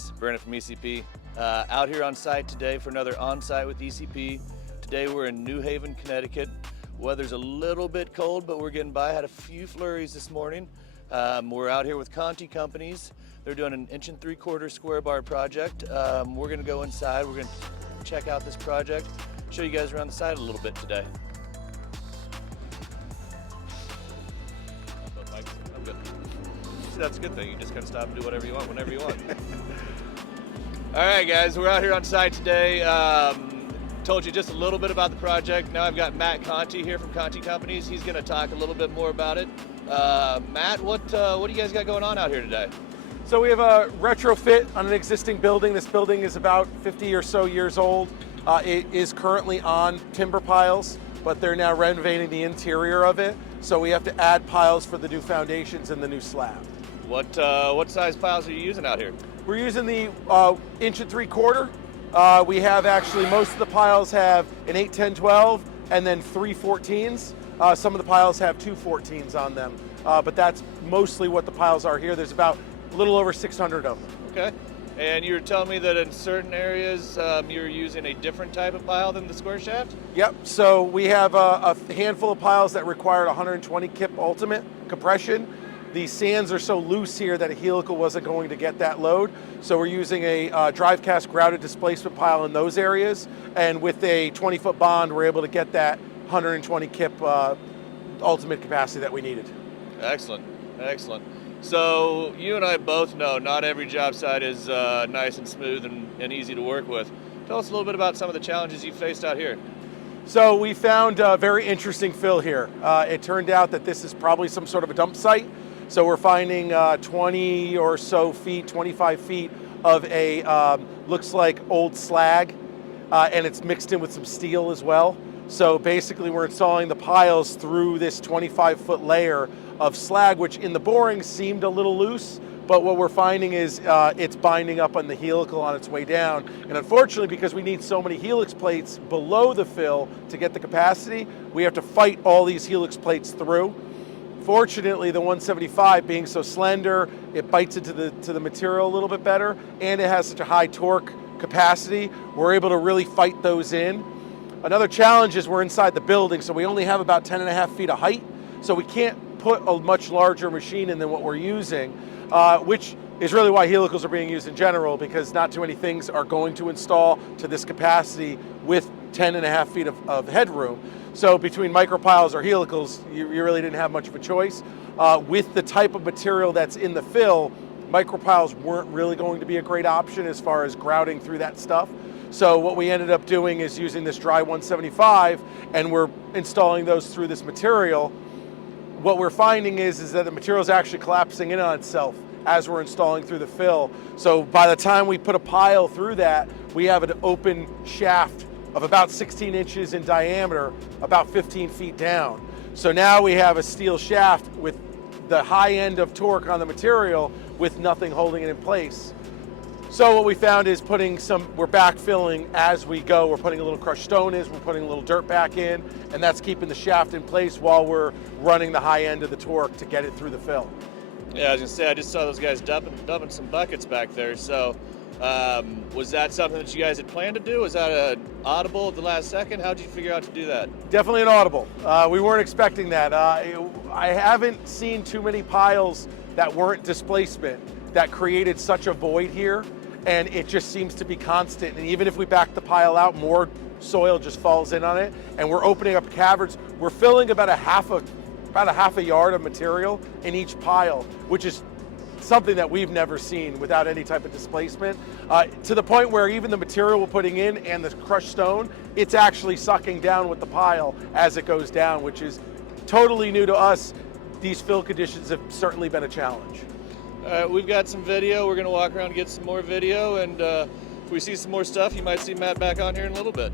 guys, Brandon from ECP. Out here on site today for another on-site with ECP. Today we're in New Haven, Connecticut. Weather's a little bit cold, but we're getting by. Had a few flurries this morning. We're out here with Conte Companies. They're doing an 1 3/4 square bar project. We're gonna go inside. We're gonna check out this project, show you guys around the site a little bit today. I'm good. See, that's a good thing. You just kind of stop and do whatever you want, whenever you want. All right, guys, we're out here on site today. Told you just a little bit about the project. Now I've got Matt Conte here from Conte Companies. He's going to talk a little bit more about it. Matt, what do you guys got going on out here today? So we have a retrofit on an existing building. This building is about 50 or so years old. It is currently on timber piles, but they're now renovating the interior of it. So we have to add piles for the new foundations and the new slab. What size piles are you using out here? We're using the 1 3/4. We have actually, most of the piles have an 8, 10, 12, and then 3 14s. Some of the piles have 2 14s on them, but that's mostly what the piles are here. There's about a little over 600 of them. Okay. And you were telling me that in certain areas you're using a different type of pile than the square shaft? Yep, so we have a handful of piles that required 120 kip ultimate compression. The sands are so loose here that a helical wasn't going to get that load. So we're using a Drivecast grouted displacement pile in those areas. And with a 20-foot bond, we're able to get that 120 kip ultimate capacity that we needed. Excellent, excellent. So you and I both know not every job site is nice and smooth and easy to work with. Tell us a little bit about some of the challenges you faced out here. So we found a very interesting fill here. It turned out that this is probably some sort of a dump site. So we're finding 20 or so feet, 25 feet of a, looks like old slag, and it's mixed in with some steel as well. So basically we're installing the piles through this 25-foot layer of slag, which in the boring seemed a little loose, but what we're finding is it's binding up on the helical on its way down. And unfortunately, because we need so many helix plates below the fill to get the capacity, we have to fight all these helix plates through. Fortunately, the 175 being so slender, it bites into the material a little bit better, and it has such a high torque capacity, we're able to really fight those in. Another challenge is we're inside the building, so we only have about 10.5 feet of height, so we can't put a much larger machine in than what we're using, which is really why helicals are being used in general, because not too many things are going to install to this capacity with 10.5 feet of headroom. So between micropiles or helicals, you really didn't have much of a choice. With the type of material that's in the fill, micropiles weren't really going to be a great option as far as grouting through that stuff. So what we ended up doing is using this dry 175, and we're installing those through this material. What we're finding is that the material is actually collapsing in on itself as we're installing through the fill. So by the time we put a pile through that, we have an open shaft of about 16 inches in diameter, about 15 feet down. So now we have a steel shaft with the high end of torque on the material with nothing holding it in place. So what we found is we're backfilling as we go. We're putting a little crushed stone in, we're putting a little dirt back in, and that's keeping the shaft in place while we're running the high end of the torque to get it through the fill. Yeah, I was gonna say, I just saw those guys dumping some buckets back there. So was that something that you guys had planned to do? Was that an audible at the last second? How did you figure out to do that? Definitely an audible. We weren't expecting that. I haven't seen too many piles that weren't displacement that created such a void here, and it just seems to be constant. And even if we back the pile out, more soil just falls in on it, and we're opening up caverns. We're filling about a half a yard of material in each pile, which is something that we've never seen without any type of displacement, to the point where even the material we're putting in and the crushed stone, it's actually sucking down with the pile as it goes down, which is totally new to us. These fill conditions have certainly been a challenge. We've got some video. We're going to walk around and get some more video, and if we see some more stuff, you might see Matt back on here in a little bit.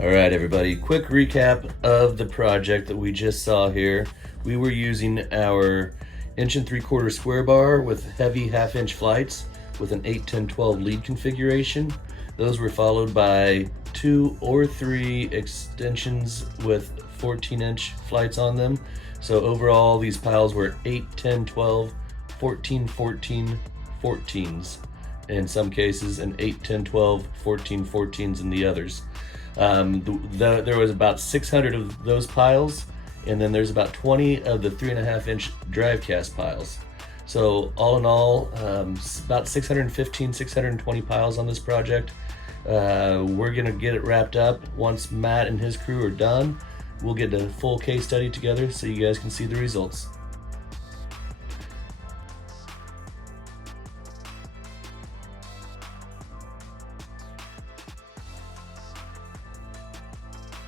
All right, everybody, quick recap of the project that we just saw here. We were using our 1 3/4 square bar with heavy 1/2 inch flights with an 8, 10, 12 lead configuration. Those were followed by 2 or 3 extensions with 14-inch flights on them. So overall, these piles were 8, 10, 12, 14, 14, 14s in some cases, and 8, 10, 12, 14, 14s in the others. There was about 600 of those piles, and then there's about 20 of the 3.5-inch Drivecast piles. So all in all, about 615, 620 piles on this project. We're gonna get it wrapped up. Once Matt and his crew are done, we'll get a full case study together so you guys can see the results.